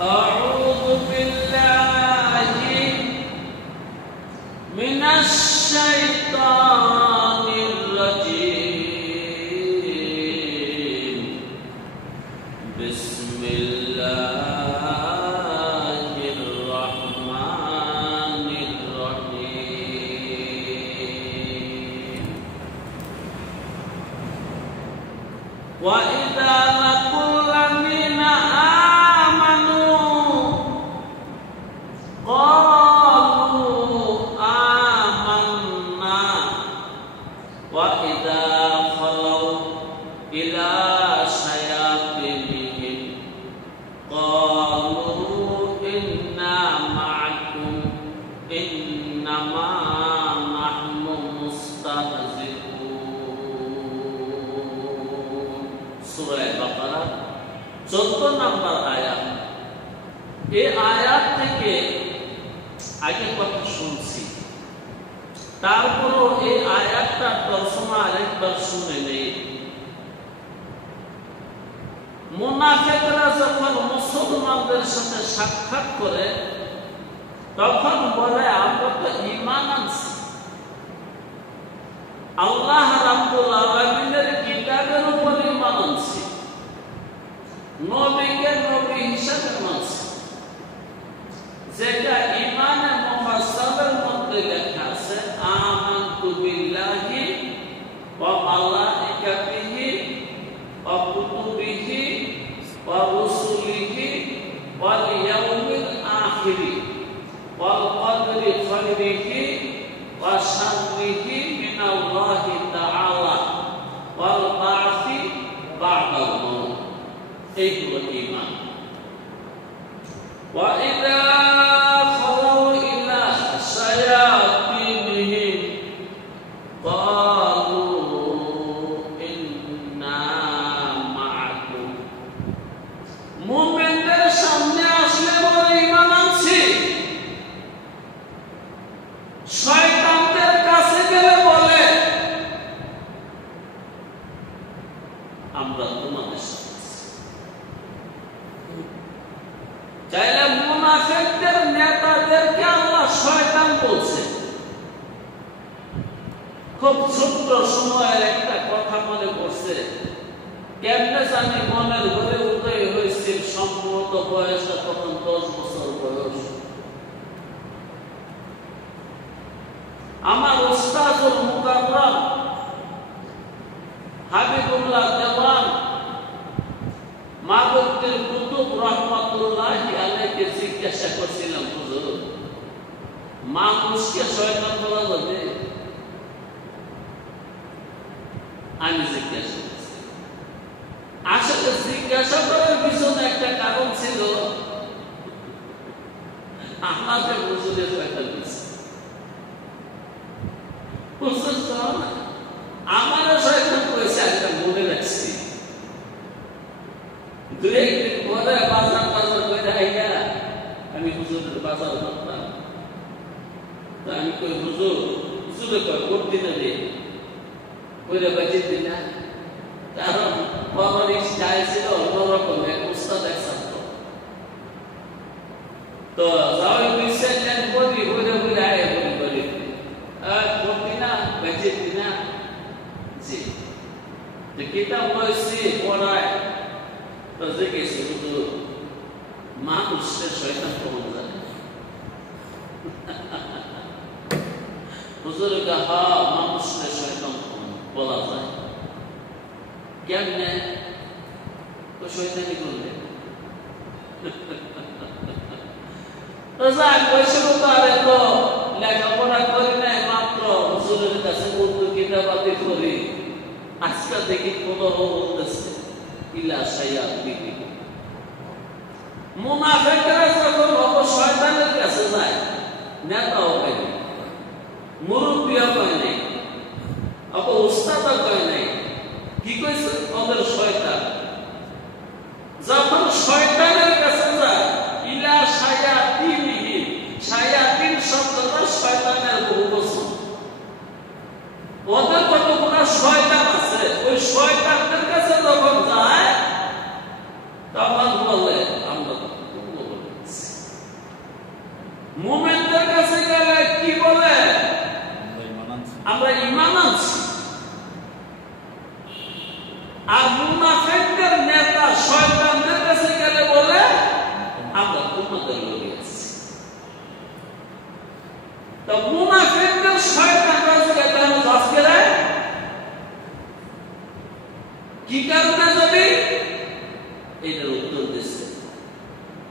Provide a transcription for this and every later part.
أعوذ بالله من الشيطان الرجيم بسم الله الرحمن الرحيم وإذا لقوا الذين آمنوا قالوا آمنا وإذا خلوا إلى شياطينهم قالوا إنا معكم إنما نحن مستهزئون সূরা বাকারা 14 নম্বর আয়াত। এই আয়াত থেকে আগে কথা শুনছি, তারপরও এই আয়াতটা তর্জমা আরেকবার শুনে নেই। মুনাফিকরা যখন মুসলমানদের সাথে সাক্ষাৎ করে তখন বলে আমরা তো ঈমান আনছি, আল্লাহ রাব্বুল আলামিনের কিতাবের উপর ঈমান আনছি, নবীকে নবী হিসেবে মানছি, যেটা ঈমানে মুফাসসালের মধ্যে লেখা আছে আমানতু বিল্লাহি ওয়া মালাইকাতিহি ওয়া কুতুবিহি ওয়া রুসুলিহি ওয়াল ইয়াউমিল আখির ওয়াল কদরি খাইরিহি ওয়া শাররিহি মিনাল্লাহি তাআলা ওয়াল বা'সি বা'দাল মাউত। এইগুলো ঈমান। ওয়া ইযা খালাউ ইলা শায়াতিনহিম ক্বালু ইন্না মা'আকুম। মুমিনদের সামনে আসলে বলে ঈমান আনছি, শয়তানদের কাছে গেলে বলে আমরা তোমাদের সাথে। চাইলে মুনাফিকদের নেতাদেরকে আল্লাহ শয়তান বলছে। খুব ছোট্ট সময়ের একটা কথা মনে পড়ছে, কেমনে জানি মনের ঘরে উদয় হয়েছিল, সম্ভবত বয়সটা তখন 10 বছর বয়স। আমার উস্তাদুল মুকাররম হাবিবুল্লাহ দেওয়ান মাহবুবুল কুতুব রাহমাতুল্লাহি আলাইহি জিজ্ঞাসা করছিলাম, হুজুর মানুষকে শয়তান বলা যাবে? আমি জিজ্ঞাসা করছি। আসলে জিজ্ঞাসা করার পিছনে একটা কারণ ছিল, আমাদের হুজুরের শয়তান বলছে। আমারও শয়তান করেছে, একটা মনে রাখছি। দুই-একদিন পরে বাজার করে আইয়া আমি হুজুরের বাজার করতাম। আমি কই হুজুরে কয় করতে নেবে করে বাঁচিয়ে দিই না, কারণ বাবার স্টাইল ছিল অন্যরকম, এক উস্তাদ এক ছাত্র। তো যাওয়াই 2-4 দিন বলি বলে বলে আয় বলি বলি করতি না বাঁচিয়ে দিই না। জি কিতাব পড়ছি পড়ায় তো জিজ্ঞেস হুজুর মানুষের শয়তান কখন জানে? হুজুর হা মানুষের শয়তান বলা যায় কেমনে? তো শয়তানি করলে লেখাপড়া করি নাই, মাত্র হুজুরের কাছে উর্দু কিতাবাদি করি। আজকে দেখি কোথাও বলতেছে ইলা শায়াতিনহিম। মুনাফিকরা যখন শয়তানের কাছে যায়, নেতাও পায় নাই, মুরব্বিও পায় নাই, উস্তাদও পায় নাই, কি কইছে ওদের শয়তান। যখন শয়তানের কাছে যায় ইলা শায়াতিনহিম, শায়াতিন শব্দটা শয়তানের বহুবচন। ওদের কতগুলো শয়তান আছে, ওই শয়তানদের কাছে যখন যায় তখন বলে আমরা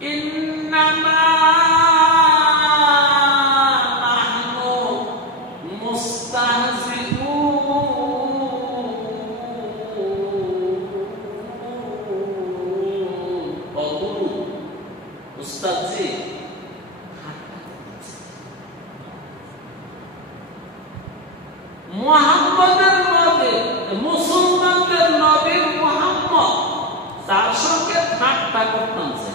ইন্নামা নাহনু মুস্তাহজিউন। অগুরু উস্তাদজি মুহাম্মদের নবী, মুসলমানদের নবী মুহাম্মদ, তার সঙ্গে ঠাট্টা করতেছে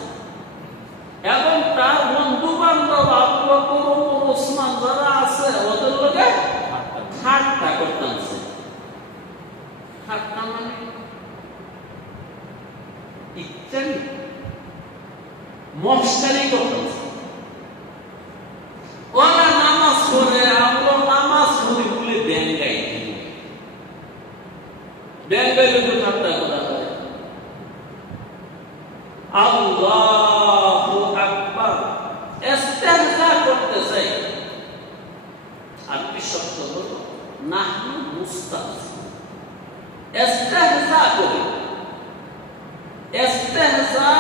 এবং তার বন্ধু বান্ধব আবু বকর ওমর ওসমান যারা আছে ওদের লগে ঠাট্টা করতেছে। ঠাট্টা মানে ইত্যাদি মস্কারি করতেছে। ওরা নামাজ পড়ে, আমরা নামাজ পড়ি বলে ব্যাং গাই, ব্যাং গাইলে তো ঠাট্টা করা হয়। আল্লাহু আকবার ইস্তেহজা করতে চাই। আরবি শব্দ হলো নাহনু মুস্তাহজিউন, ইস্তেহজা করি। ইস্তেহজা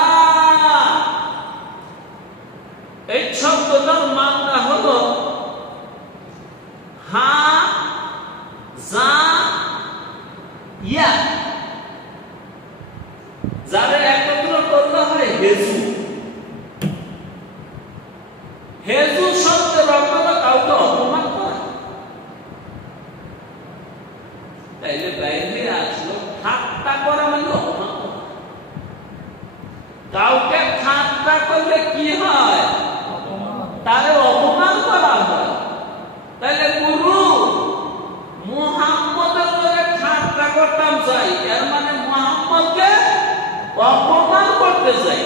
এই শব্দটার মানটা হলো হা যা ইয়া, যারা একত্র করলে হয় হেজু। হেজু শব্দের অর্থ হলো কাউকে অপমান করা। তাইলে বাইরে আসলো ঠাট্টা করা মানে অপমান করা। কাউকে ঠাট্টা করলে কি হয়? তারে অপমান করা হয়। তাইলে গুরু মুহাম্মদের লগে ঠাট্টা করতাম চাই, এর মানে মুহাম্মদকে অপমান করতে চাই।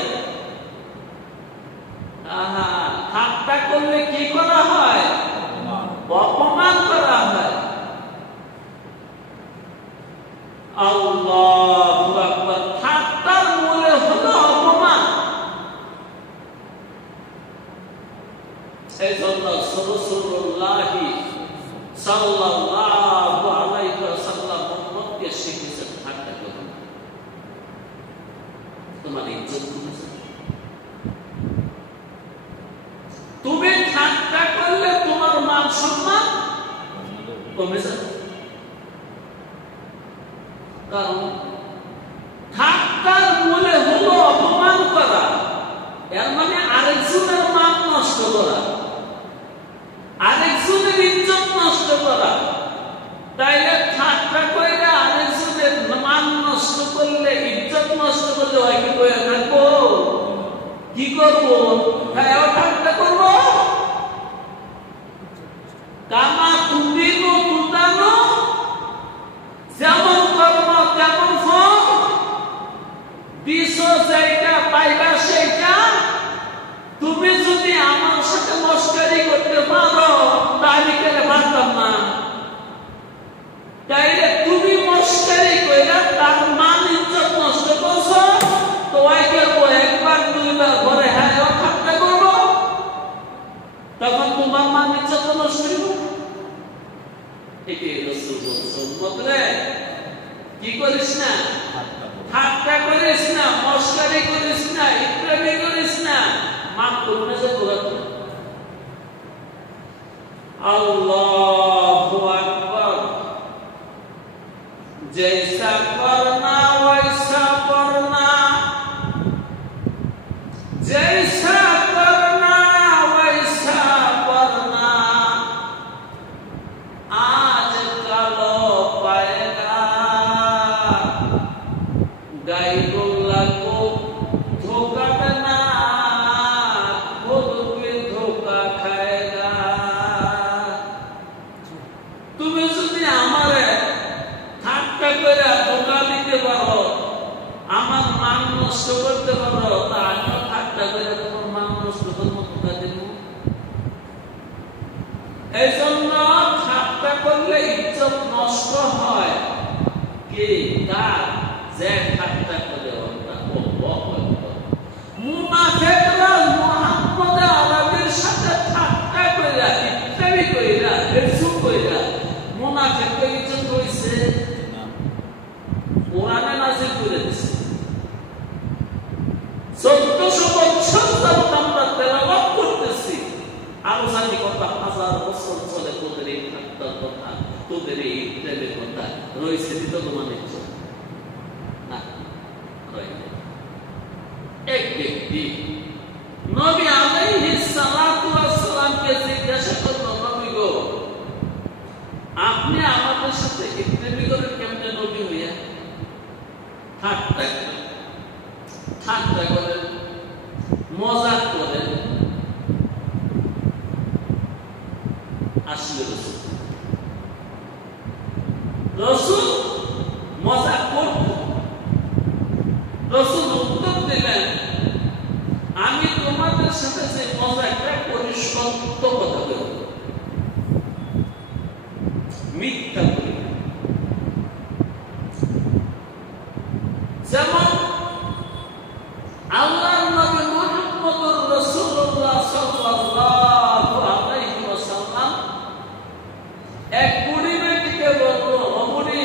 ঠাট্টা করলে কি করা হয়? অপমান করা হয়। আল্লাহু আকবার। ঠাট্টার মূলে হলো অপমান। এই জন্য রাসূলুল্লাহ সাল্লাল্লাহু আলাইহি ওয়াসাল্লাম উম্মতকে শিখিয়েছেন ঠাট্টা করো না, তোমার ইজ্জত কমেছে। তুমি ঠাট্টা করলে তোমার মান সম্মান কমে যাবে। কারণ ঠাট্টার মূলে হলো অপমান করা, এর মানে আরেকজনের মান নষ্ট করা, আরেকজনের ইজ্জত নষ্ট করা। তাইলে ঠাট্টা কইরা আরেকজনের মান নষ্ট করলে, ইজ্জত নষ্ট করলে হয় কি কইরা থাকবো? কি করবো? হ্যাঁ ঠাট্টা করবো। কামা তুমিনো তুতানো, যেমন কর্ম তেমন ফল, দিছো যেটা পাইবা সেইটা। তুমি যদি আমার সাথে মস্কারি করতে পারো তাহলে কেন পারতাম না? তাইলে তুমি মস্কারি কইরা তার মান ইজ্জত নষ্ট করছো, তো ওই করবো একবার দুইবার ঘরে হ্যাঁ ঠাট্টা করবো, তখন তোমার মান ইজ্জত নষ্ট হইব। এটাই রাসূল বলেছেন, উম্মতরে কি করিস না? ঠাট্টা করিস না, মস্কারি করিস না, ইত্যাদি করিস না। মান করবে যে পুরাতন। আল্লাহু আকবার। जैसा करना वैसा करना, जैसा करना वैसा करना, आज कल पाएगा गायबुल्लाह को धोखा देना, खुद भी धोखा खाएगा। তুমি যদি আমারে ঠাট্টা করে ধোঁকা দিতে পারো, আমার মান নষ্ট করতে পারো, তা আমিও ঠাট্টা করে তোমার মান নষ্ট করবো, ধোঁকা দেব। এই জন্য ঠাট্টা করলে ইজ্জত নষ্ট হয়। কি তার যে ঠাট্টা করে মুনাফিকরা মুহাম্মদ আরবির সাথে ঠাট্টা কইরা, ইত্যাদি কইরা, হেসু কইরা মুনাফিকদের ইজ্জত হইছে না। কোরআনে নাযিল করে দিয়েছে 1400 বছর আলোচনা কথা হাজার বছর চলে তোদের এই ঠাট্টার কথা, তোদের এই প্রেমের কথা রয়েছে তোমাদের না এক ব্যক্তি নবী আলাইহিস সালাতু ওয়াস সালামকে জিজ্ঞাসা করলো, নবী গো আপনি আমাদের সাথে ইত্তেমি করেন কেমনে নবী হইয়া? ঠাট্টা করেন, মজাক করেন। আসলে রসুল মজাক করত। রসুল উত্তর দিলেন, আমি তোমাদের সাথে যে মজাকটা করি সত্য কথা বলব, মিথ্যা করি। যেমন আল্লাহর নবী মুহাম্মদুর রাসূলুল্লাহ সাল্লাল্লাহু আলাইহি ওয়াসাল্লাম এক বুড়ি মেয়েটিকে বলল, ও বুড়ি,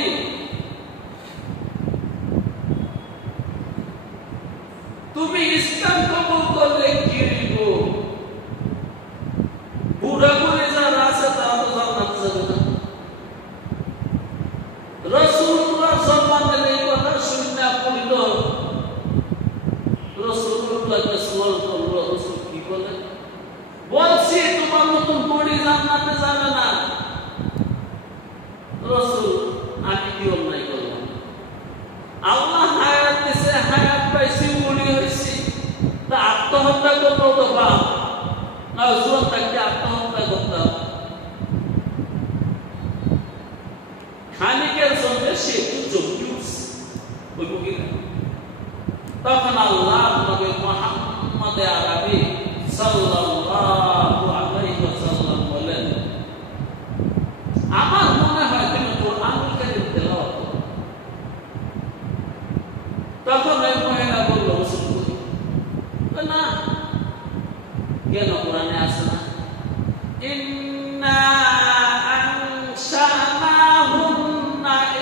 তুমি ইসলাম কবুল করলে কি হইব? বুড়া বুড়ি যারা আছে তারা তো জান্নাতে যাবে না। রাসূলুল্লাহ সম্মানের এই কথা শুনে পড়ল, রাসূলুল্লাহকে সওয়াল করলো, রাসূল কি বলেন? বলছি তোমার মতন বুড়ি জান্নাতে যাবে না। রাসূল, আমি কি অন্যায় করলাম? আল্লাহ হায়াত দিছে, হায়াত পাইছি, বুড়ি হইছি, তা আত্মহত্যা করবো তো বাপ না? জীবন থাকতে আত্মহত্যা করতাম খানিকের জন্য, সে একটু চমকে উঠছে। তখন আল্লাহ নবী মুহাম্মদ আরবি সাল্লাল্লাহু আলাইহি ওয়াসাল্লাম বলেন, আমার মনে হয় তুমি কোরআনুল কারীম তেলাওয়াত করো। তখন ওই মহিলা বলল, না, কেন কোরআনে আছে না? ইন্না আনশানাহুন্না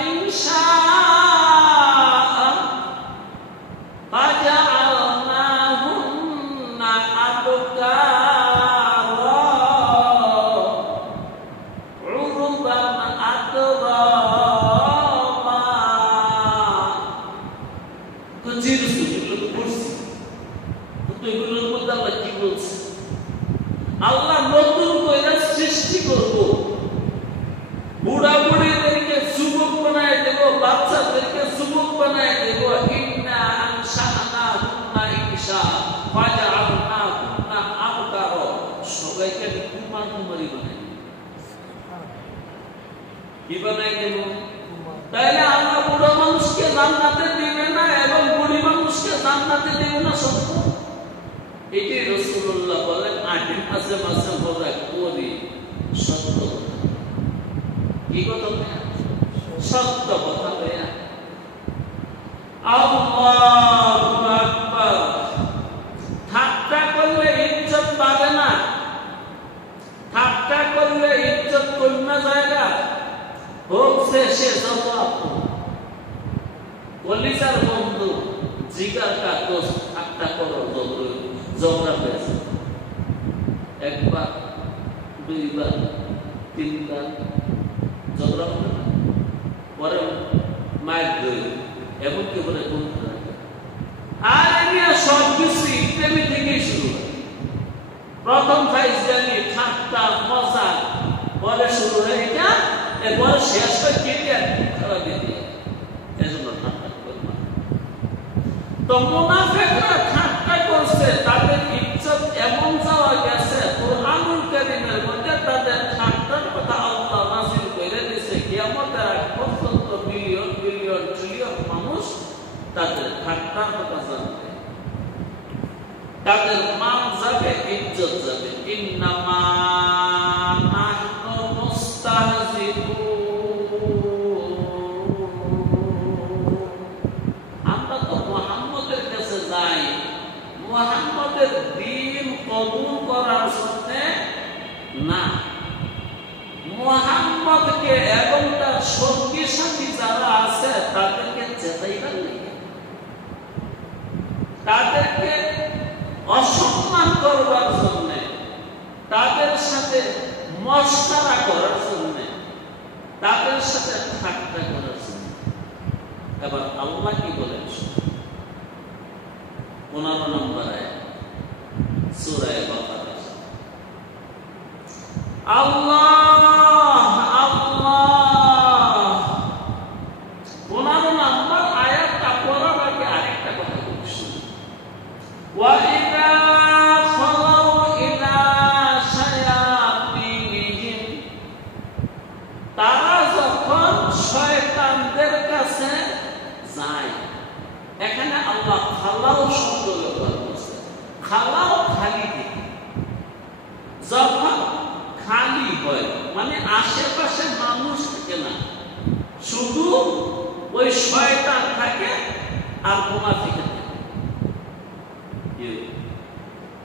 ইনশাআ ফাজআলনাহুন্না আবকারা উরবান আতরামা। তো জিজ্ঞেস করলো, পড়ছি তো এগুলোর মধ্যে আল্লাহ কি বলছে? আল্লাহ নতুন করে সৃষ্টি করব, বুড়া বুড়িদেরকে যুবক বানায় দেব, বাচ্চাদেরকে যুবক বানায় দেব। ইন্না আনশানাহুন্না ইনশা ফাজআলনাহুন্না আবকারা, সবাইকে কুমার কুমারী বানাই কি বানাই দেব? তাইলে আল্লাহ বুড়া মানুষকে জান্নাতে দিবে না এবং বুড়ি মানুষকে জান্নাতে দিবে না? সত্য। এটি রাসূলুল্লাহ বলেন, আগে মাঝে মাঝে মজা করি, সত্য কথা। কি কথা? সত্য কথা। আল্লাহু আকবার। ঠাট্টা করলে ইজ্জত পাবে না, ঠাট্টা করলে ইজ্জত কমে জায়গা হোক সে যত আপন কলিজার বন্ধু, জিগার কাগজ, ঠাট্টা করো ঝগড়া হয়েছে, একবার দুইবার তিনবার ঝগড়া হবে না, পরে মায়ের দই এমনকি বলে বলতে থাকে। আর এমনি সব কিছু ইত্যাদি থেকেই শুরু হয়। প্রথম ফাইজলামি, ঠাট্টা, মজা, পরে শুরু হয় এটা, এরপরে শেষ হয় কেটে খারাপ দিয়ে। এজন্য ঠাট্টা করবে না। তো মুনাফিকরা ঠাট্টা করছে, তাদের ইজ্জত এমন যাওয়া গেছে, কুরআনুল কারীমের মধ্যে তাদের ঠাট্টার কথা আল্লাহ নাযিল করে দিয়েছে। কিয়ামতের আগ পর্যন্ত মিলিয়ন বিলিয়ন ট্রিলিয়ন মানুষ তাদের ঠাট্টার কথা জানবে, তাদের মান যাবে, ইজ্জত যাবে। ইন্নামা নাহনু মুস্তাহজিউন, আমরা তো মুহাম্মদের কাছে যাই মুহাম্মদের দ্বীন কবুল করার জন্য না, মুহাম্মদকে এবং তার সঙ্গী সাথী যারা আছে তাদেরকে চেতাইবার নেই, তাদেরকে অসম্মান করবার জন্য, তাদের সাথে মশকরা করার জন্য, তাদের সাথে ঠাট্টা করার জন্য। এবার আল্লাহ কি বলেন 15 নম্বর আয়াত সূরা বাকারা। আল্লাহ আল্লাহ 15 নম্বর আয়াতটা পড়ার আগে আরেকটা কথা বলছি। ওয়া ইযা খালাউ ইলা শায়াতিনিহিম, তারা যখন শয়তানদের কাছে যায়। এখানে আল্লাহ খালাউ শব্দ ব্যবহার করছে। খালাউ খালি থেকে, যখন খালি হয় মানে আশেপাশে মানুষ থাকে না, শুধু ওই শয়তান থাকে আর মুনাফিক থাকে,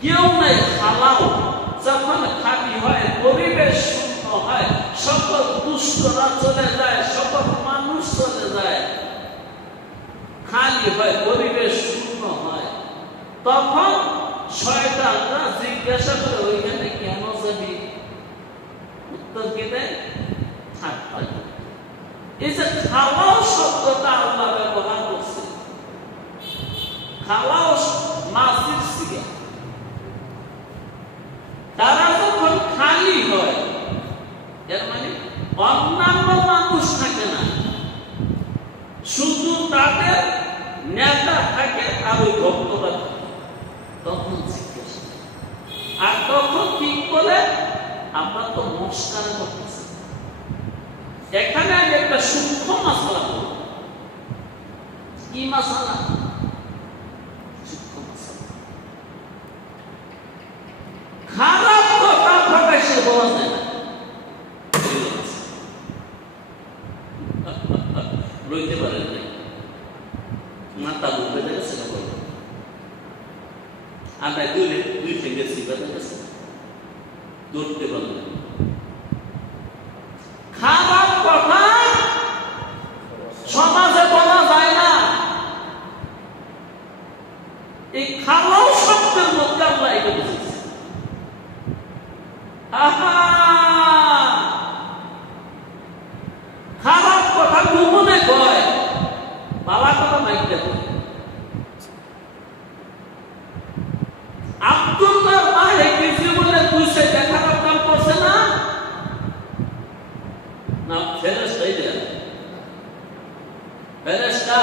কেউ নাই। খালাউ যখন খালি হয়, পরিবেশ শূন্য হয়, সকল দুষ্টরা চলে যায়, সকল মানুষ চলে যায়, খালি হয়, পরিবেশ শূন্য হয়, তখন শয়তানরা জিজ্ঞাসা করে ওইখানে কেন যাবি? উত্তর কি দেয়? ঠাট্টা। এই যে খালাও শব্দটা আল্লাহ ব্যবহার করছে, খালাও মাসির সিগা। তারা যখন খালি হয়, এর মানে অন্যান্য মানুষ থাকে না, শুধু তাদের নেতা থাকে আর ওই ভক্তরা থাকে, তখন জিজ্ঞাসা। আর তখন ঠিক বলে আমরা তো মস্কারা করতেছি। এখানে আমি একটা সূক্ষ্ম মাসালা করব। কি মাসালা? সূক্ষ্ম মাসালা। খারাপ কথা প্রকাশ্যে বলা যায় না, লইতে পারেন না, মাথা বুঝে গেছে না বলো। আমরা দুই থেকে শিবাতে গেছে, ধরতে পারলেন। খারাপ কথা সমাজে বলা যায় না। এই খারাপ শব্দের মধ্যে আল্লাহ এটা বুঝেছে। খারাপ কথা গোপনে কয়, বাবা কথা মাইকে কয়। আব্দুল্লাহ মা হেকিসি বলে তুই সেটা খারাপ কাম করছে না, না ফেরেশতাই দেয়। ফেরেশতা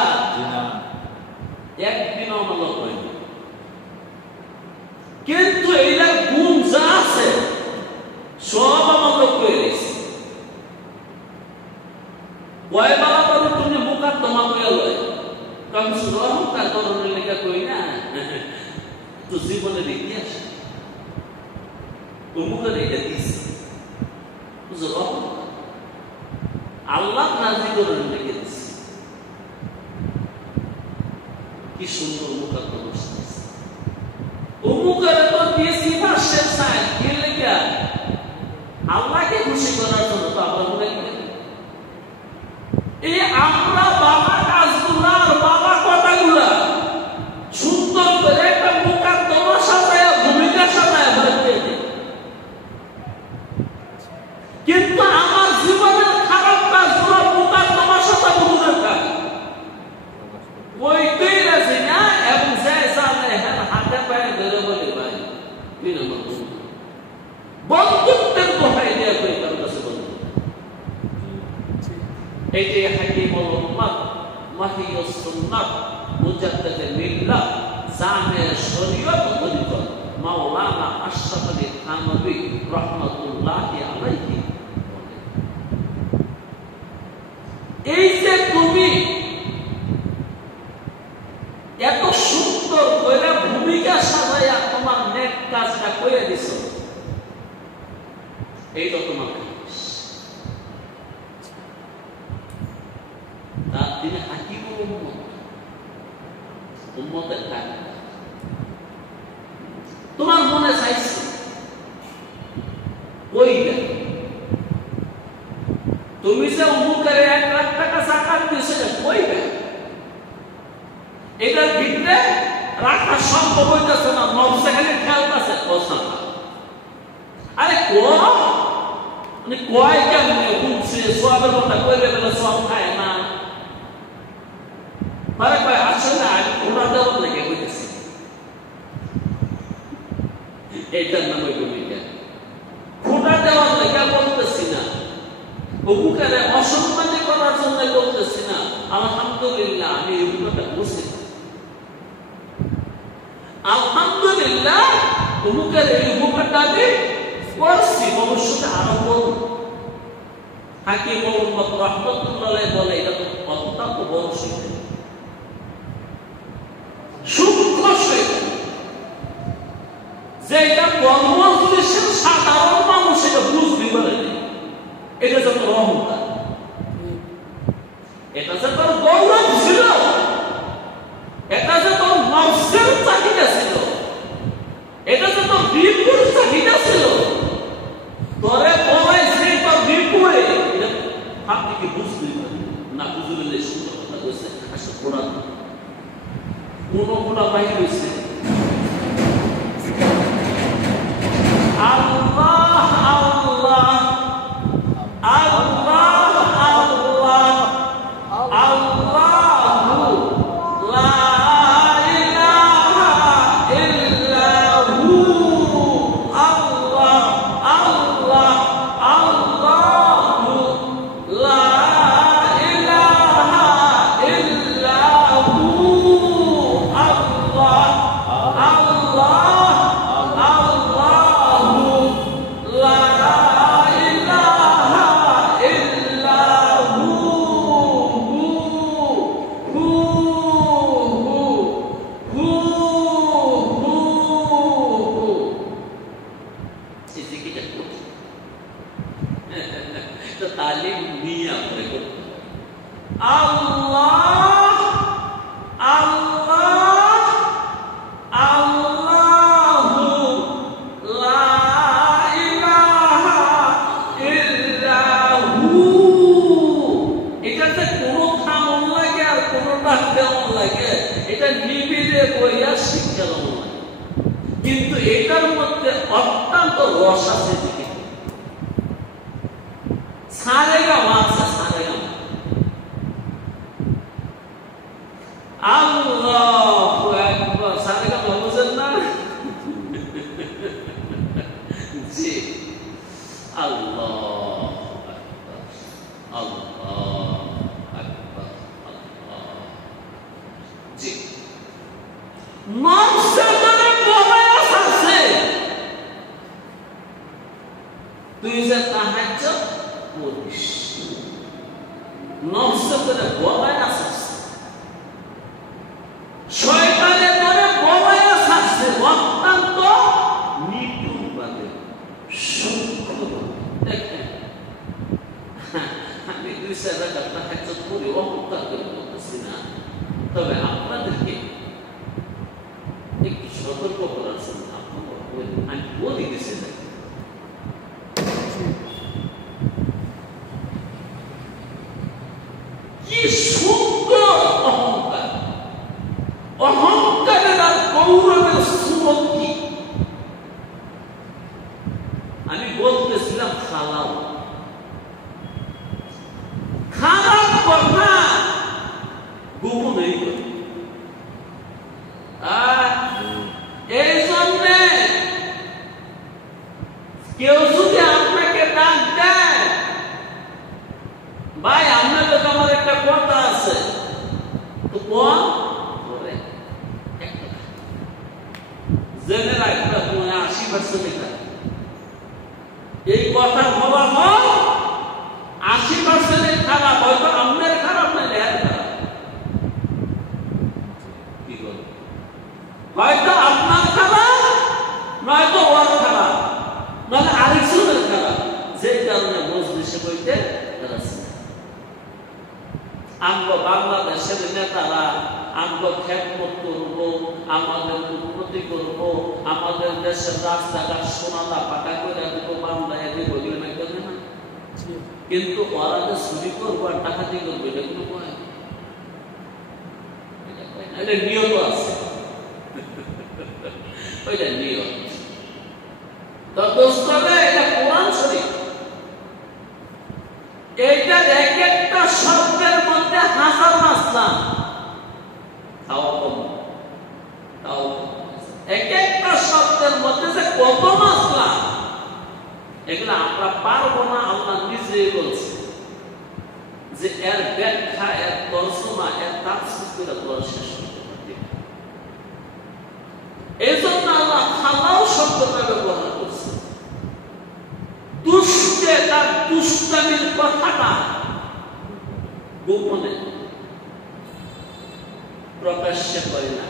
একদিনও আমল করেনি, কিন্তু এইটার গুণ যা আছে সব আমল করে দিয়েছে। কয় বাবা বাবু তুমি মুকাদ্দমা কইয়া লয়, কারণ রহমতার করণের লেখা কই না, তো জীবনের ইতিহাস অমুকের এটা দিচ্ছে আল্লাহ নাজি করে রেখে দিচ্ছে। কি সুন্দর মুকাদ্দমা অমুকের তো দিয়েছি ভাষ্যের চাই কি লেখা আল্লাহকে খুশি করার জন্য। তো আমরা মনে করি এই আমরা বাবা কাজগুলা আর বাবা কথাগুলা সুন্দর করে একটা মুকাদ্দমা সাজায়, ভূমিকা সাজায় ভরে দিই, কিন্তু আমার জীবনের খারাপ কাজগুলো মুকাদ্দমা সাজাবো দূরের কাজ, ওইটাই রাজি না। এবং যে জানে হাতে পায়ে ধরে বলি ভাই তুই না বন্ধুত্বের দোহাই দেওয়া করে তার কাছে বন্ধু। এইটাই হাকিমুল উম্মাহ মাহিয়ুস সুন্নাহ মুজাদ্দিদুল মিল্লাহ জামে শরীয়ত তরিকত মাওলানা আশরাফ আলী থানভী রাহমাতুল্লাহি আলাইহি। এই যে তুমি এত সুন্দর করে ভূমিকা সাজাইয়া তোমার নেক কাজটা করে দিছো, এইটা তোমার তিনি হাকিমুল উম্মাহ, উম্মতের কাজ। তোমার মনে চাইছে ওইটা, তুমি যে অমুকের 1 লাখ টাকা জাকাত দিয়েছে ওইটা, এটার ভিতরে রাখা সম্ভব হইতেছে না, নফসে খালি খেয়াল আছে। মানে কয় কেমনে বুঝছে সবের কথা কইলে বলে সব খায় না মানে কয় আসলে আমি ঘোড়া দেওয়ার লেগে বলতেছি এইটার নাম ওই ভূমিকা ঘোড়া দেওয়ার লেগে বলতেছি না অবুকারে অসম্মানী করার জন্য বলতেছি না আলহামদুলিল্লাহ আমি এই কথা বুঝছি আলহামদুলিল্লাহ অবুকারে এই উপকারটা আমি করছি ভবিষ্যতে আরো করব হাকিম মোহাম্মদ রহমতুল্লাহ বলে এটা তো অত্যন্ত বড় শিক্ষা সূক্ষ্ম শিক্ষা যে এটা কর্মজীবীর সাধারণ মানুষ এটা বুঝতে পারে এটা যত অহংকার এটা যে তোর গৌরব ছিল এটা যে তোর নফসের চাহিদা ছিল এটা যে তোর বীরপুর চাহিদা ছিল তোরে বলাই সেই তোর বীরপুরে আপনি কি বুঝতে পারেন না বুঝলে সুন্দর কথা বলছে আসলে কোরআন কোন বাহির হয়েছে আল্লাহ আল্লাহ আল্লাহ আল্লাহ আল্লাহু লা ইলাহা ইল্লাহু আল্লাহ আল্লাহ আল্লাহু লা ইলাহা ইল্লাহু আল্লাহ আল্লাহ আল্লাহু লা কিন্তু এটার মধ্যে অত্যন্ত রস আছে দিকে সারেগামা আছে সারেগামা আল্লাহু আকবার সারেগামা বুঝেন না জি আল্লাহু আকবার আল্লাহু আকবার আল্লাহ জি তুই যে তাহাজ্জুদ করিস নফস করে বলায় আসছিস শয়তানের করে বলায় আসছে অত্যন্ত নিপুণভাবে সূক্ষ্মভাবে দেখেন আমি 2 রাকাত তাহাজ্জুদ করি অহংকার করে বলতেছি না তবে আপনাদেরকে একটু সতর্ক করার জন্য আমি বলি দিচ্ছি না কি সুন্দর অহংকার অহংকারের আর গৌরবের সুরত কি আমি বলতেছিলাম খালাম খারাপ কথা গোপন এই করি এই জন্য কেউ যদি আপনাকে ডাক দেয় ভাই আপনাদের তো আমার একটা কথা আছে তো কোন জেনে রাখবে তুমি 80% এটা এই কথা বলা হয় 80% খারাপ হয়তো আপনার খারাপ না এর খারাপ কি বল হয়তো আপনার খারাপ নয়তো ওর খারাপ নয়তো আরেকজনের খারাপ যে কারণে মজলিসে বইতে রাখছে আমরা বাংলাদেশের নেতারা আমরা খেদমত করব আমাদের উন্নতি করব আমাদের দেশের রাস্তাঘাট সোনালা পাকা করে দেব বাংলায় দেব বলে না কিন্তু ওরা যে চুরি করবো আর ডাকাতি করবো এটা কোনো কয় এটা নিয়ত আছে ওইটা নিয়ত তো দোস্তরা এটা শরীফ, এইটা এক একটা শব্দের মধ্যে হাজার মাসলা, এক একটা শব্দের মধ্যে যে কত মাসলা, এগুলো আমরা পারবো না। আল্লাহ নিজেই বলছে যে এর ব্যাখ্যা, এর তর্জমা, এর তাফসীর করে বলা শেষ করতে পারবে। এই জন্য আল্লাহ খালাও শব্দটা ব্যবহার করছে। দুষ্টে তার দুষ্টামির কথাটা গোপনে প্রকাশ্যে করে না,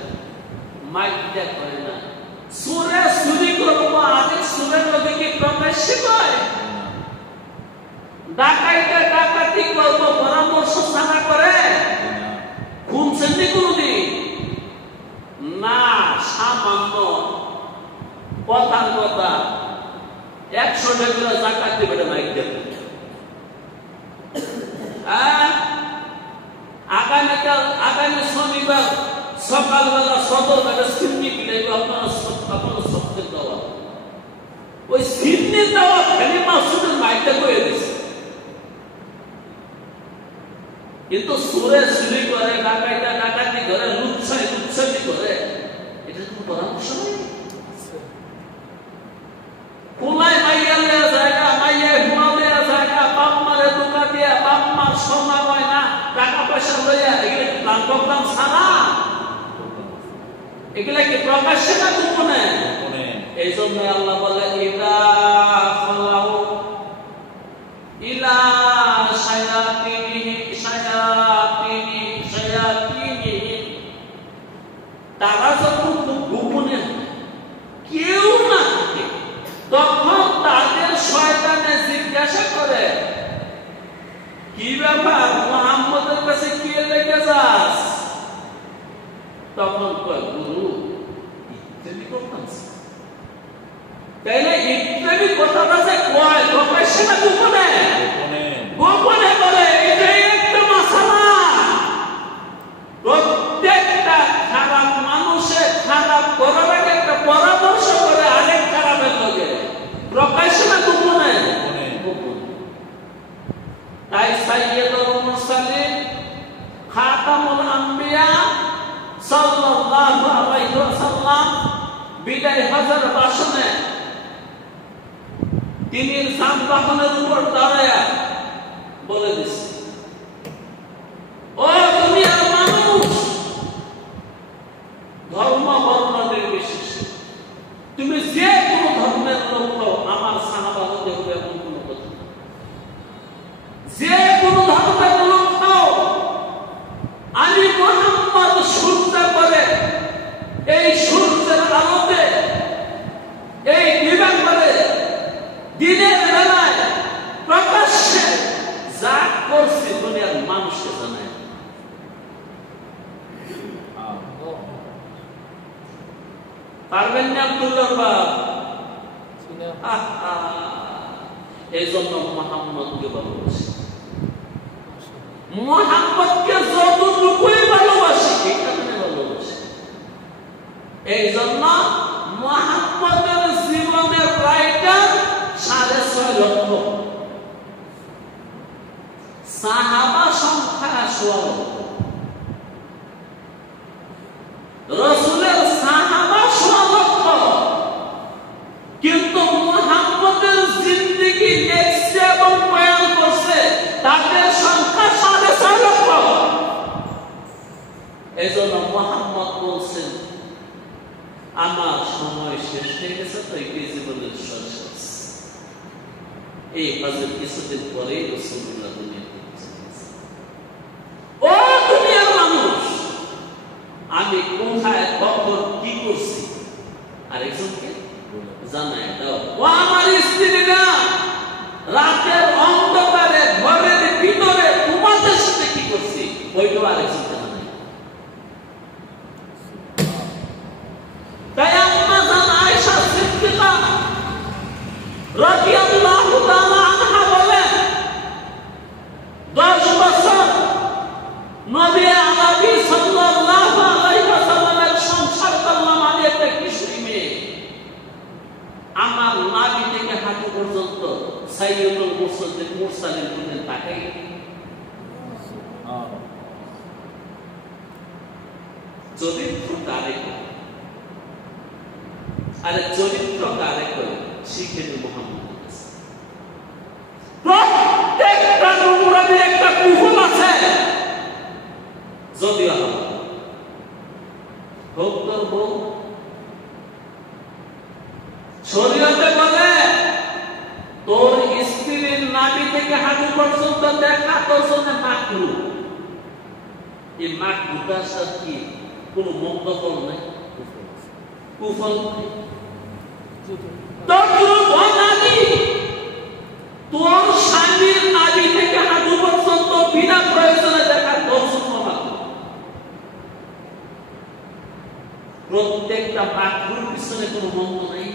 মাইকটা করে না। সুরে চুরি করবো, আগে সুরের নদীকে প্রকাশ্যে করে। ডাকাইতে ডাকাতি করবো, পরামর্শ ছাড়া করে ঘুমছেন কোনদিন না। সামান্য কথার কথা 100 টাকা জাকাত দিবে মাইক দেবে। আগামী শনিবার সকালবেলা সদরঘাটে সিন্নি বিলাইবে, আপনারা সবচেয়ে দেওয়া ওই সিন্নি দেওয়া ফেলি মাসুদের মাইকটা করে দিচ্ছে। কিন্তু সুরে চুরি করে, ডাকাইটা ডাকাতি করে, লুচ্ছামি করে, এটা কোনো পরামর্শ নেই। কুলাই মাইয়া দেওয়া জায়গা, মাইয়ায় হুয়া দেওয়া জায়গা, বাম্মারে দোকা দিয়া, বাম্মার সোনা ময়না টাকা পয়সা লইয়া, এগুলো কি প্ল্যান প্রোগ্রাম ছাড়া? এগুলা কি প্রকাশ্যে না গোপনে? এই জন্য আল্লাহ বলে ইলা ফালাউ ইলা শায়াতিনি, তারা যখন গোপনে কেউ না থাকে, তখন তাদের শয়তানে জিজ্ঞাসা করে, কি ব্যাপার মুহাম্মদের কাছে কে লেগে যাস? তখন কয়, গুরু ইত্যাদি করতাম। তাইলে ইত্যাদি কথাটা যে কয় প্রকাশ্যে না গোপনে? গোপনে বলে। এটাই একটা মাসালা। প্রত্যেকটা খারাপ মানুষের খারাপ করার আগে একটা পরামর্শ করে আরেক খারাপের লগে, প্রকাশ্যে না গোপনে? তাই সাইয়্যিদুল মুরসালিন খাতামুল আম্বিয়া সাল্লাল্লাহু আলাইহি ওয়াসাল্লাম বিদায় হজের ভাষণে তিনি যানবাহনের উপর দাঁড়ায়া বলে দিচ্ছে, ও দুনিয়ার মানুষ, ধর্ম বর্ণ নির্বিশেষে তুমি যে কোনো ধর্মের লোক হও, আমার সাহাবা হতে হবে এমন কোনো কথা। যে কোনো ধর্মের লোক হও, আমি মুহাম্মদ সূর্য করে এই সূর্যের আলোতে, এই বিবেক করে দিনের বেলায় প্রকাশ্যে যা করছে দুনিয়ার মানুষকে জানায়। পারবেন না আব্দুল্লাহ বাপ? এই জন্য মুহাম্মদকে ভালোবাসি, মুহাম্মদকে যতটুকুই ভালোবাসি, এই কারণে ভালোবাসি। এই জন্য মুহাম্মদের জীবনের রাইটার 6.5 লক্ষ, সাহাবা সংখ্যা 16 লক্ষ, রাসূলের সাহাবা 16 লক্ষ, কিন্তু মুহাম্মদের জিন্দেগি দেখছে এবং বয়ান করছে তাদের সংখ্যা 6.5 লক্ষ। এই জন্য মুহাম্মদ বলছেন, আমার সময় শেষ হয়ে গেছে, তো এই জীবনের শেষ। এই হজের কিছুদিন পরেই রাসূলুল্লাহ দুনিয়া থেকে চলে গেছে। ও দুনিয়ার মানুষ, আমি কোথায় কখন কি করছি আরেকজনকে জানাই দাও। ও আমার স্ত্রীরা, রাতের অন্ধকারে ঘরের ভিতরে তোমাদের সাথে কি করছি ওইটাও আরেকজনকে জানাই। তাই আম্মা জান আয়েশা সিদ্দিকা রাদিয়াল্লাহু তাআলা আনহা বলেন, 10 বছর নবী আরবি সাল্লাল্লাহু আলাইহি ওয়াসাল্লামের সংসার করলাম আমি একটা কিশোরী মেয়ে। আমার নাভি থেকে হাঁটু পর্যন্ত সাইয়্যিদুল মুরসালিন বলতেন তাকাই। চরিত্র কারে আরে চরিত্র কারে শিখে নি মুহাম্মদ। প্রত্যেকটা নমুনার একটা কুফল আছে, যদিও হোক তোর বউ শরীয়তে বলে তোর স্ত্রীর নাভি থেকে হাঁটু পর্যন্ত দেখা তোর জন্য মাকরুহ। এই মাকরুহটার সাথে কি কোনো মন্তব্য নাই, কুফল নাই। তোর স্বামীর নাভি থেকে হাঁটু পর্যন্ত বিনা প্রয়োজনে দেখা তোর জন্য মাকরুহ। প্রত্যেকটা মাকরুহর পিছনে কোনো মন্দ নাই,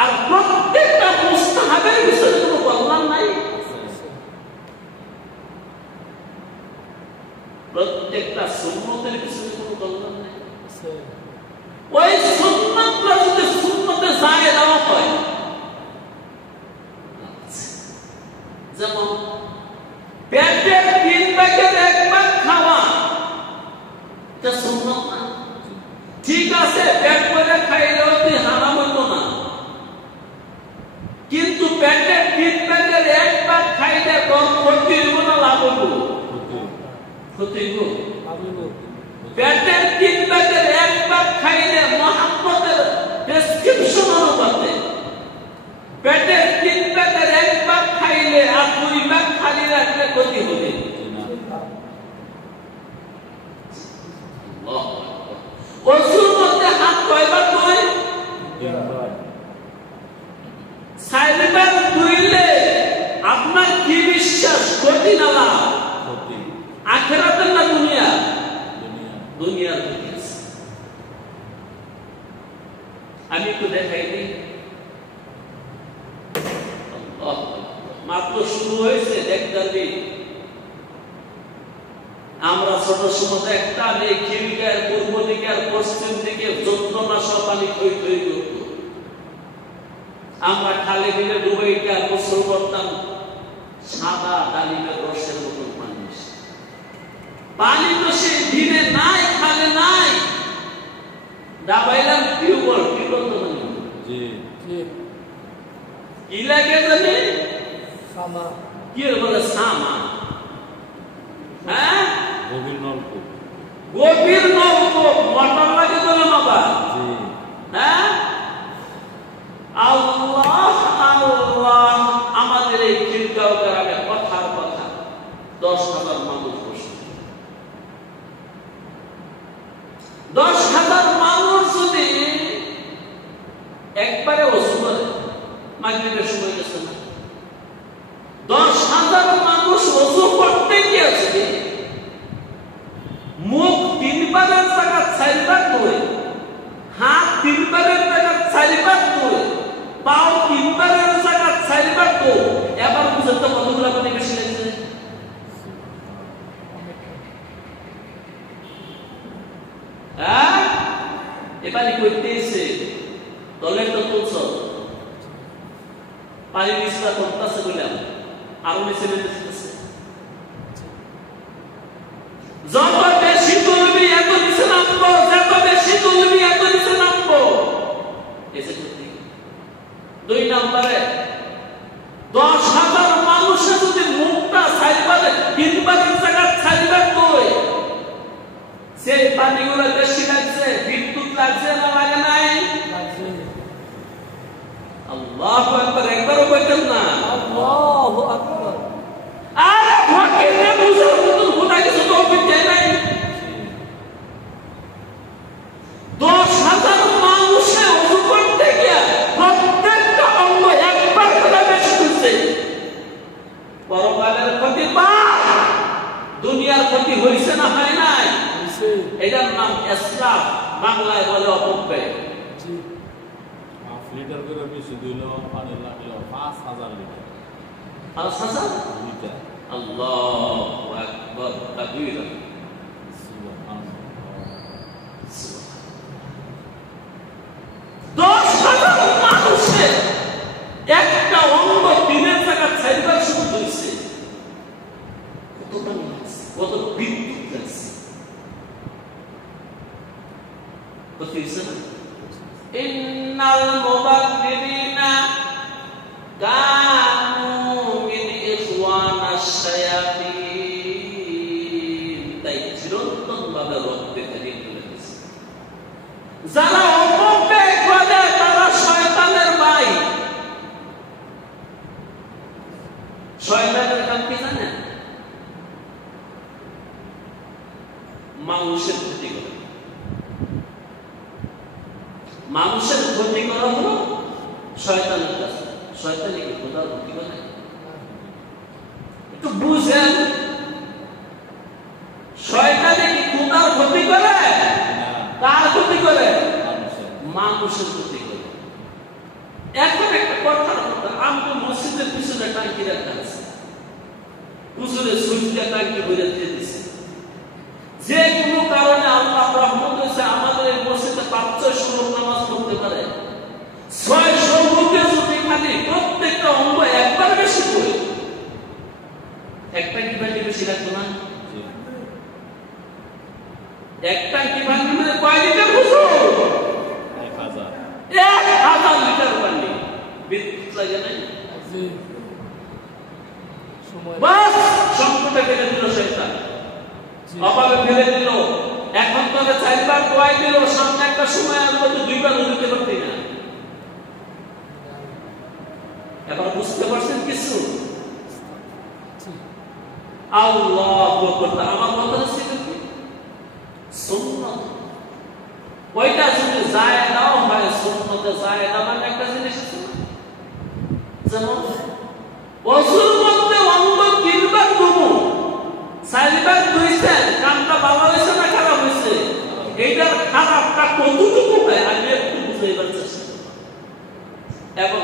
আর প্রত্যেকটা মুস্তাহাবের পিছনে কোনো কল্যাণ নাই। প্রত্যেকটা সুন্নতের পিছনে কোনো কল্যাণ নাই। ওই সুন্নাতটা যদি সুন্নতে যায় দেওয়া হয়, যেমন পেটের 3 ভাগের 1 ভাগ খাওয়া, এটা সুন্নত না। ঠিক আছে, পেট ভরে খাইলেও তুই হারাম হইতো না, কিন্তু পেটের 3 ভাগের 1 ভাগ খাইলে তোর ক্ষতি হইব না লাভ হইব? ক্ষতি হইব। পেটের 3 ভাগের 1 ভাগ খাইলে মুহাম্মদের প্রেসক্রিপশন অনুপাতে পেটের 3 ভাগের 1 ভাগ খাইলে আর 2 ভাগ খালি রাখলে ক্ষতি হবে। ওষুধ মধ্যে হাত কয়বার ধোয়? 4 বার ধুইলে আপনার কি বিশ্বাস ক্ষতি না লাভ? আখিরাতের না দুনিয়া? দুনিয়ার ক্ষতি আছে। আমি একটু দেখাই দিই। মাত্র শুরু হয়েছে, দেখতে আমরা ছোট সময় একটা নেই খিলগায়ের পূর্ব দিকে আর পশ্চিম দিকে যন্ত্রণা সব পানি থই থই করত। আমরা খালে দিলে ডুবাইটা গোসল করতাম, সাদা ডালিমের রসের মতন পানি। পানি তো সেই দিনে নাই, খালে নাই। দাবাইলাম টিউবওয়েল, টিউবওয়েল তো নেই। কি লাগে জানি? কি বলে সামা? হ্যাঁ, গভীর নলকূপ। গভীর নলকূপ মোটর লাগে তো না বাবা? হ্যাঁ, আল্লাহ আল্লাহ। আমাদের এই খিলগাঁও গ্রামে কথার কথা 10,000 মানুষ বসে। 10,000 মানুষ যদি একবারে ওযু করে, মাগরিবের সময় গেছে না, 10,000 মানুষ ওযু করতে গিয়েছে, মুখ 3 বারের জায়গা 4 বার ধোয়, হাত 3 বারের জায়গা 4 বার ধোয়, পাও 3 বারের জায়গা 4 বার ধোয়। এবার বুঝতে তো কতগুলো পানি বেশি লাগছে? হ্যাঁ, এবারে কইতেছে দলে তো তুলছ পানি নিচটা করতেছে বললাম, আরো নিচে নিতেছে। যত বেশি তুলবি এত নিচে নামবো, যত বেশি তুলবি এত নিচে নামবো। এসে করতে 2 নম্বরে 10,000 মানুষের যদি মুখটা 4 বারে 3 বারের জায়গা 4 বার ধোয়, সেই পানিগুলো বেশি লাগছে, বিদ্যুৎ লাগছে না লাগে নাই? আল্লাহু আকবার। একবারও কইতেন না আল্লাহু আকবার। আরে ফকিরে বুঝার মতন খোদা কিছু তৌফিক দেয় নাই। 10,000 মানুষে ওযু করতে গিয়া প্রত্যেকটা অঙ্গ একবার করে বেশি তুলছে। পরকালের ক্ষতি পায়, দুনিয়ার ক্ষতি হইছে না হয় নাই? এটার নাম ইসরাফ, বাংলায় বলে অপব্যয়। লিটার করে বেশি দিল, পানি লাগলো 5,000 লিটার। 5,000 লিটার। আল্লাহু আকবার, তাকবীর। সুবহানাল্লাহ। 10,000 ইন্নাল মুবাদদিরিনা কানু মিন ইখওয়ানাশ শায়াতিন। তাই চিরন্তন ভাবে রক্তে তারিখ করে দিয়েছে। যারা অপব্যয় করে তারা শয়তানের ভাই। শয়তানের কাম কি জানেন? মানুষের ক্ষতি করে। মানুষের ক্ষতি করা হলো শয়তানের কাজ। শয়তানি কি খোদার ক্ষতি করে? একটু বুঝেন, শয়তানি কি খোদার ক্ষতি করে? কার ক্ষতি করে? মানুষের ক্ষতি করে। এখন একটা কথা, আমাকে মসজিদের পিছনে টাঙ্কি রাখা আছে, হুজুরে সুইচটা টাঙ্কি ভরে দিয়ে দিছে। যে কোনো কারণে আল্লাহ রহমত হয়েছে আমাদের এই মসজিদে 500 লোক নামাজ পড়তে পারে। 600 লোকে যদি খালি প্রত্যেকটা অঙ্গ একবার বেশি করে, একটা কি ভাঙি বেশি রাখবো না? একটা কি ভাঙি মানে কয় লিটার হুজুর? 1000 লিটার পানি বিদ্যুৎ লাগে নাই। বাস সংকটে ফেলে দিল শয়তান, অভাবে ফেলে দিল। এখন তোকে 4 বার দোয়াই দিল, সামনে একটা সময় আসবে তো 2 বার দিতে পারতি না। এবার বুঝতে পারছেন কিছু? আল্লাহু আকবার। আমার কথা হচ্ছে কি সুন্নাত, ওইটা যদি জায়েদাও হয়, সুন্নতে জায়েদা মানে একটা জিনিস আছে না, যেমন ওযুর মধ্যে অঙ্গ 3 বার ধুবো, 4 বার ধুইছেন, কামটা ভালো হয়েছে না খারাপ হয়েছে? এইটার খারাপটা কতটুকু হয় আমি একটু বুঝাইবার চেষ্টা করব। এবং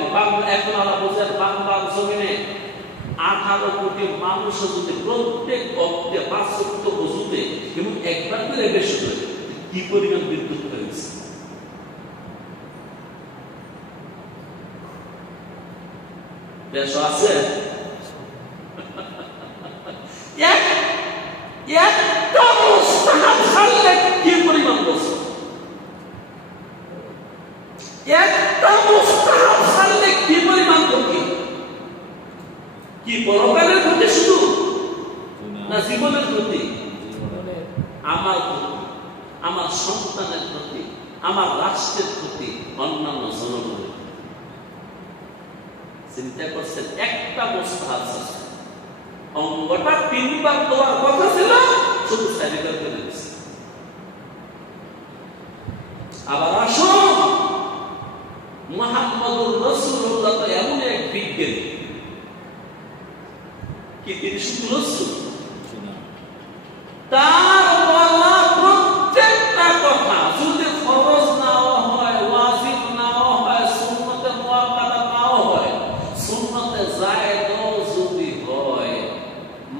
এখন আমরা বুঝেন বাংলার জমিনে 18 কোটি মানুষ যদি প্রত্যেক অক্টে 5 ওয়াক্ত ওযুতে এবং একবার করে বেশি হয়, কি পরিমাণ বিদ্যুৎ হয়েছে? বেশ আছে একটা মুস্তাহাব ছাড়লে কি পরিমাণ বছর? একটা মুস্তাহাব ছাড়লে কি পরিমাণ ক্ষতি? কি পরকালের ক্ষতি শুধু না জীবনের ক্ষতি? আমার ক্ষতি, আমার সন্তানের ক্ষতি, আমার রাষ্ট্রের ক্ষতি, অন্যান্য জনগণের। চিন্তা করছেন একটা মুস্তাহাব আছে, অঙ্গটা 3 বার দেওয়ার কথা ছিল, শুধু 4 বার করে দিয়েছে। আবার আসুন, মুহাম্মদুর রাসূলুল্লাহ তো এমন এক বিজ্ঞানী, কি তিনি শুধু রাসূল? তার বলা প্রত্যেকটা কথা যদি ফরজ নাও হয়, ওয়াজিব নাও হয়, সুন্নতে মুআক্কাদা নাও হয়, সুন্নতে জায়েদা যদি হয়,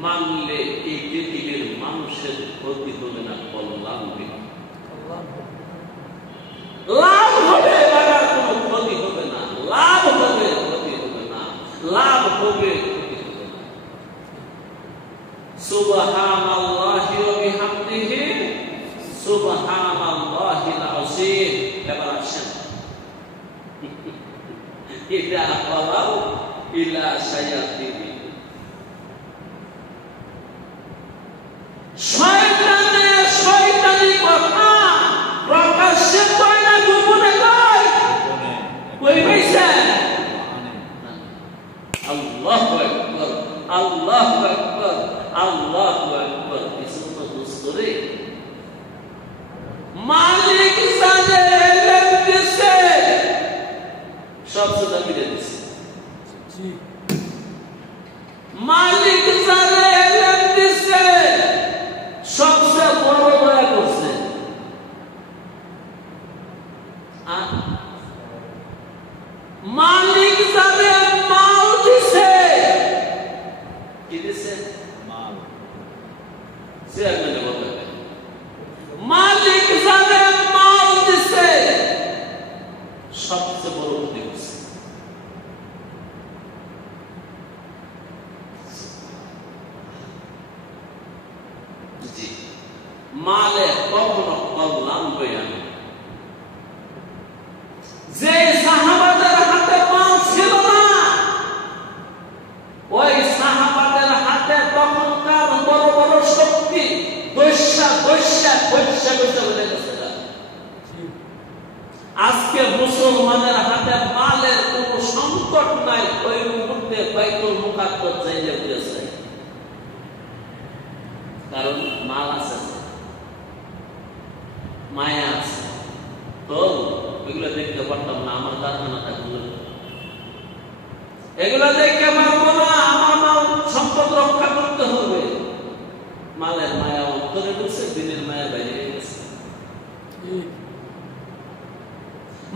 মানলে এই পৃথিবীর মানুষের ক্ষতি হবে না, কল্যাণ হবে। লাভ হবে, লাগার কোনো ক্ষতি হবে না। লাভ হবে, ক্ষতি হবে না। লাভ হবে, ক্ষতি হবে না। সুবহানাল্লাহি ওয়া বিহামদিহি সুবহানাল্লাহিল আযীম। এবার আসেন, ইদা ক্বালাউ ইলা শায়াতিনি, শয়তানি কথা প্রকাশ্যে কয় না, গোপনে কয়। কই পাইছেন? আল্লাহু আকবার, আল্লাহু আকবার, আল্লাহু আকবার। কিছু তো দুস্তরে মালিক জানে, এলেম দিছে, সব সুদা মিলে দিছে। মালিক জানে, এলেম দিছে, সবচেয়ে বড় দয়া করছে। মালিক জানে, মাল দিছে। কি দিছে? মাল। চেয়ারম্যানে বলতে মালিক জানে, মাল দিছে, সবচেয়ে বড় ক্ষতি করছে। জি, মালে কখনো কল্যাণ বয়ে আনে। মুসলমানের হাতে মালের কোনো সংকট নাই, ওই মুহূর্তে বাইতুল মুকাদ্দাস যাইলে বুঝেছে, কারণ মাল আছে, মায়া আছে। তো এগুলো দেখতে পারতাম না, আমার কারখানা থাকলো, এগুলো দেখতে পারবো না, আমার মাল সম্পদ রক্ষা করতে হবে। মালের মায়া অন্তরে ঢুকছে, দিনের মায়া বাইরে গেছে।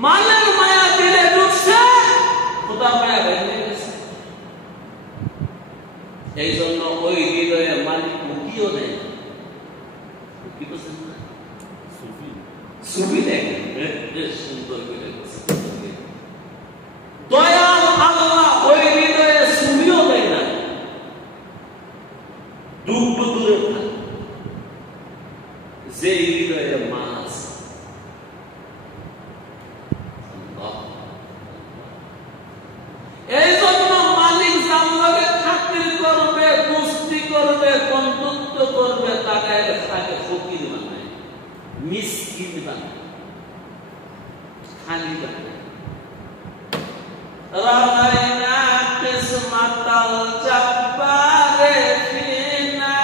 মালের মায়া দিলে ঢুকছে, খোদার মায়া বাইরে গেছে। এই জন্য ওই হৃদয়ে মালিক মুক্তিও দেয়, কি বলছেন না, সুফি দেয়, সুন্দর করে দয়াল আল্লাহ ওই হৃদয়ে সুফিও দেয় না, দুঃখ দূরে থাকে, যে হৃদয়ে মা আছে। এই জন্য মালিক যার লগে খাতির করবে, দোস্তি করবে, বন্ধুত্ব করবে, তাকে ফকির বানায়, মিসকিন বানায়, খালি বানায়। রামায়না কিসমাতাল জব্বারে ফিনা,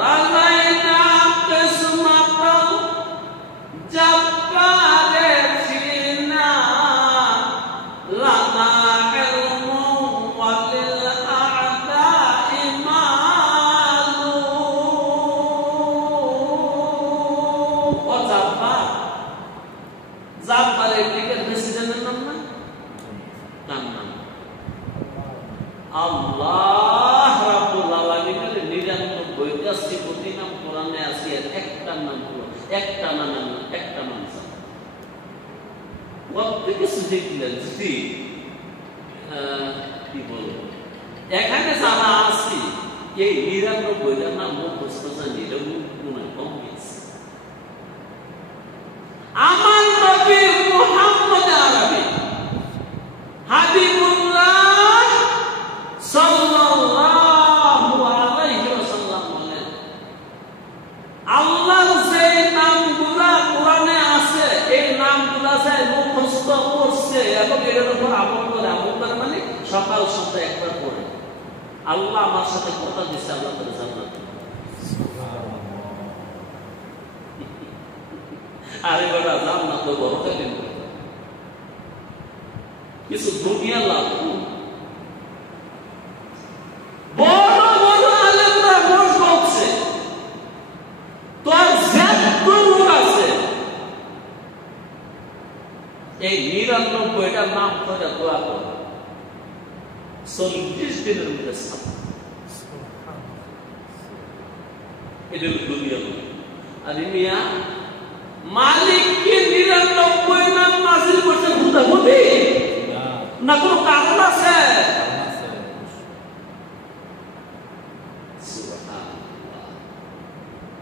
রামায়না কিসমাতাল জব্বারে ফিনা, লানা ইলমু ওয়ালিল আ'দা'i মালু। ও জব্বার, জাব্বারের দিকের প্রেসিডেন্টের নাম না, তার নাম আল্লাহ রাব্বুল আলামিনের 99টা সিফতি নাম কোরআনে আছে, একটা নাম হলো, একটা নাম না, একটা নাম আছে। প্রত্যেকে শিখলেন যদি কি বলবো, এখানে যারা আছে এই 99টা নাম মুখস্থ জানি, এটা কম গেছে। আমার নবী মুহাম্মদ আরবি হাবিবুল্লাহ সাল্লাল্লাহু আলাইহি ওয়াসাল্লাম বলেন, আল্লাহর যে নামগুলো কোরআনে আছে, এই নামগুলো যে মুখস্থ করছে এবং এর উপর আমল করে, আমল করে মানে সকাল সন্ধ্যা একবার পড়ে, আল্লাহ আমার সাথে কথা দিচ্ছে, আল্লাহ তাআলা জান্নাত। আরে বেটা, জান্নাত তো বড় থাকে, কিছু দুনিয়া লাভ। বড় বড় আলেমরা মোট বলছে, তোর যত আছে এই 99টার নাম করে দোয়া কর, 40 দিনের মধ্যে এটা দুনিয়া। আর মিয়া মালিককে 99 নাম নাযিল করতে হুদাহুদি না, কোনো কারণ আছে?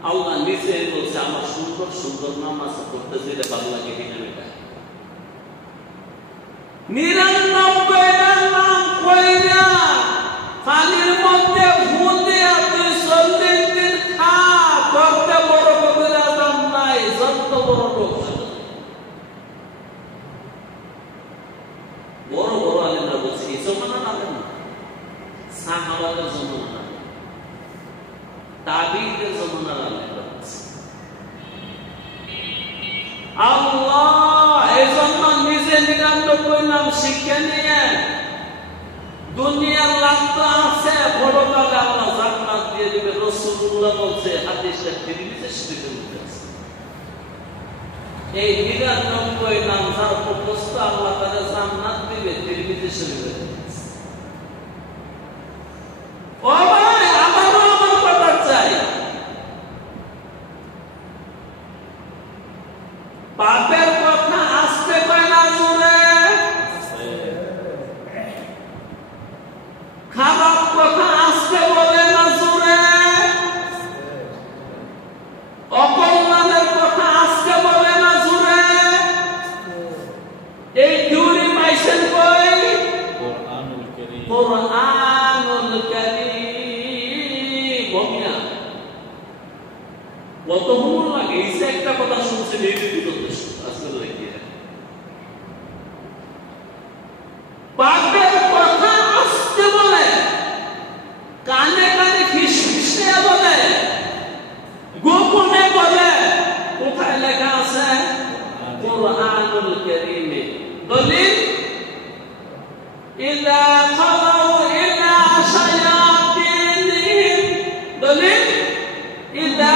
আল্লাহ নিজে বলছে, আমার সুন্দর সুন্দর নাম আছে, করতে যেটা ভালো লাগে কিনা, এটা 99টা নাম কইরা পানির মধ্যে ভুলে আপনি 40 দিন খা, করতে বড় কবির আযাম নাই, যত বড় লোক বড় বড় আলেমরা বলছে, এই জমানা না, সাহাবাদের জমানা না, তাবিঈদের জমানার আলেমরা বলছে। আল্লাহ এই জন্য নিজে 99 নাম শিক্ষা নিয়ে দুনিয়ার লাভ তো আছে, পরকালে আল্লাহ জান্নাত দিয়ে দিবে। রাসূলুল্লাহ বলছে, হাদিসে তিরমিজি শরীফে আছে, এই 99 নাম যার মুখস্থ, আল্লাহ তাআলা জান্নাত দিবে, তিরমিজি শরীফে। ও ভাই, আমারও আমার কথা চাই, পাপের কথা আসতে কয় না জোরে, খারাপ কথা আসতে বলে না জোরে, অকল্যাণের কথা আসতে বলে না জোরে। এই থিওরি পাইছেন কই? কোরআনুল কারীম। কোরআনুল কারীম। বমিয়া কত হুমুর লাগে, এই যে একটা কথা নির্মিত যথেষ্ট আসলে কি পাপের কথা আসতে বলে, কানে কানে ফিসফিসে বলে, গোপনে বলে। কোথায় লেখা আছে? কুরআনুল কারীমে। দলিল ইল্লা খালাউ ইল্লা শায়াতিন, দলিল ইল্লা